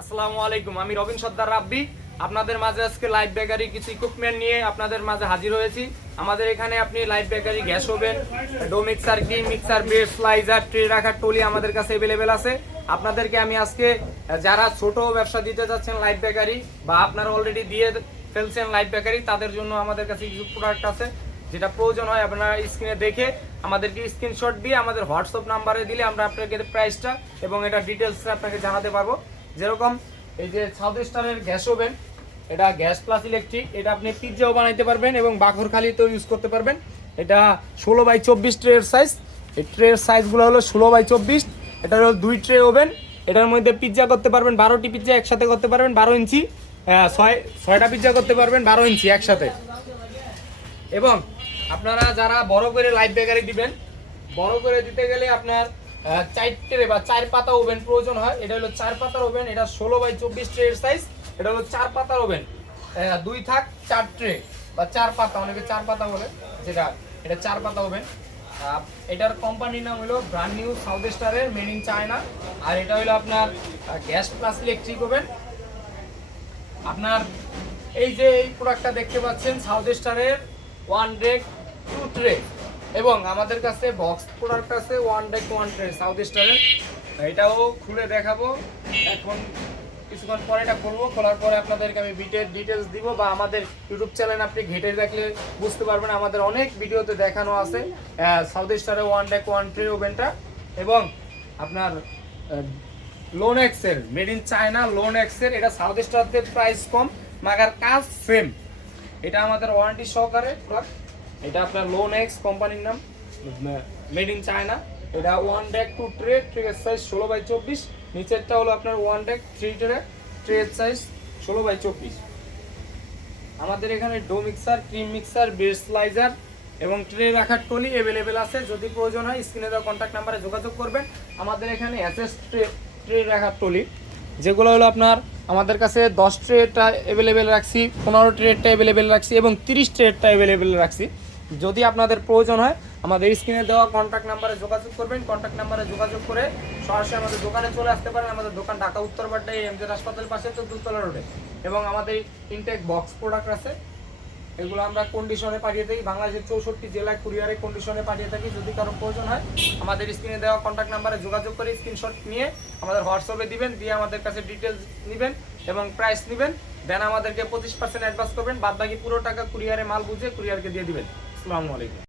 আসসালামু আলাইকুম, আমি রবিন সর্দার রাব্বি। আপনাদের মাঝে আজকে লাইভ বেকারি কিছু ইকুইপমেন্ট নিয়ে আপনাদের মাঝে হাজির হয়েছি। আমাদের এখানে আপনি live bakery gas oven dough mixer cream mixer bread slicer tray রাখার টলি আমাদের কাছে অ্যাভেলেবেল আছে। আপনাদেরকে আমি আজকে, যারা ছোট ব্যবসা দিতে যাচ্ছেন লাইভ বেকারি বা আপনারা অলরেডি দিয়ে ফেলছেন লাইভ বেকারি তাদের জন্য আমাদের কাছে কিছু প্রোডাক্ট আছে, যেটা প্রয়োজন হয় আপনারা স্ক্রিনে দেখে আমাদেরকে স্ক্রিনশট দিয়ে আমাদের হোয়াটসঅ্যাপ নাম্বারে দিলে আমরা আপনাকে প্রাইসটা এবং এটা ডিটেলস আপনাকে জানাতে পারব। যেরকম এই যে সাউথ স্টারের গ্যাস ওভেন, এটা গ্যাস প্লাস ইলেকট্রিক, এটা আপনি পিৎজাও বানাইতে পারবেন এবং বাঘরখালিতেও ইউজ করতে পারবেন। এটা ষোলো বাই চব্বিশ ট্রের সাইজ এই ট্রের সাইজগুলো হলো ষোলো বাই চব্বিশ। এটা হলো দুই ট্রে ওভেন এটার মধ্যে পিৎজা করতে পারবেন, বারোটি পিৎজা একসাথে করতে পারবেন, বারো ইঞ্চি। ছয়, ছয়টা পিৎজা করতে পারবেন, বারো ইঞ্চি একসাথে। এবং আপনারা যারা বড় করে লাইভ বেকারি দিবেন, বড় করে দিতে গেলে আপনার আহ, চার ট্রে বা চার পাতা ওভেন প্রয়োজন হয়। এটা হলো চার পাতার ওভেন এটা ষোলো বাই চব্বিশ ট্রের সাইজ এটা হলো চার পাতার ওভেন। দুই থাক চার ট্রে বা চার পাতা অনেকে চার পাতা বলে যেটা এটা চার পাতা ওভেন। এটার কোম্পানির নাম হলো ব্র্যান্ড নিউ সাউথ স্টারের মেড ইন চায়না আর এটা হলো আপনার গ্যাস প্লাস ইলেকট্রিক ওভেন আপনার এই যে এই প্রোডাক্টটা দেখতে পাচ্ছেন সাউথ স্টারের ওয়ান ডেক টু ট্রে এবং আমাদের কাছে বক্স প্রোডাক্ট আছে one deck one tray south স্টারের এটাও খুলে দেখাবো। এখন কিছুক্ষণ পরে এটা খুলবো। খোলার পরে আপনাদেরকে আমি বিটের ডিটেলস দিব বা আমাদের ইউটিউব চ্যানেল আপনি ঘেটে দেখলে বুঝতে পারবেন আমাদের অনেক ভিডিওতে দেখানো আছে। সাউথ স্টারের ওয়ান ডেক ওয়ান ট্রে ওভেনটা এবং আপনার লোন এক্সের মেড ইন চায়না লোন এক্সের এটা সাউথ স্টারদের প্রাইস কম, মাগার কাজ সেম এটা আমাদের ওয়ারেন্টি সহকারে product। এটা আপনার লোন এক্স কোম্পানির নাম। মেড ইন চায়না এটা ওয়ান ডেক টু ট্রে ট্রের সাইজ ষোলো বাই চব্বিশ। নিচেরটা হলো আপনার ওয়ান ডেক থ্রি ট্রে ট্রের সাইজ ষোলো বাই চব্বিশ। আমাদের এখানে dough mixer cream mixer base slicer এবং ট্রে রাখার টলি অ্যাভেলেবেল আছে। যদি প্রয়োজন হয় স্ক্রিনে দেওয়া কন্ট্যাক্ট নাম্বারে যোগাযোগ করবেন। আমাদের এখানে অ্যাসেস ট্রে ট্রে রাখার টলি যেগুলো হলো আপনার, আমাদের কাছে দশ ট্রেটা অ্যাভেলেবেল রাখছি, পনেরো ট্রেটা অ্যাভেলেবেল রাখছি এবং তিরিশ ট্রেটা অ্যাভেলেবেল রাখছি। যদি আপনাদের প্রয়োজন হয়, আমাদের স্ক্রিনে দেওয়া কন্ট্যাক্ট নাম্বারে যোগাযোগ করবেন। কন্ট্যাক্ট নাম্বারে যোগাযোগ করে সরাসরি আমাদের দোকানে চলে আসতে পারেন। আমাদের দোকান ঢাকা উত্তরপাড্ডায় এমজেড হাসপাতাল পাশে, তো দুতলা রোডে এবং আমাদের ইনটেক বক্স প্রোডাক্ট আছে। এগুলো আমরা কন্ডিশনে পাঠিয়ে থাকি বাংলাদেশের চৌষট্টি জেলায় কুরিয়ারে কন্ডিশনে পাঠিয়ে থাকি। যদি কারও প্রয়োজন হয়, আমাদের স্ক্রিনে দেওয়া কন্ট্যাক্ট নাম্বারে যোগাযোগ করে স্ক্রিনশট নিয়ে আমাদের হোয়াটসঅ্যাপে দিবেন। দিয়ে আমাদের কাছে ডিটেলস নেবেন এবং প্রাইস নেবেন। দেন আমাদেরকে পঁচিশ পার্সেন্ট অ্যাডভান্স করবেন। বাদ বাকি পুরো টাকা কুরিয়ারে মাল বুঝে কুরিয়ারকে দিয়ে দিবেন। আসসালামু আলাইকুম।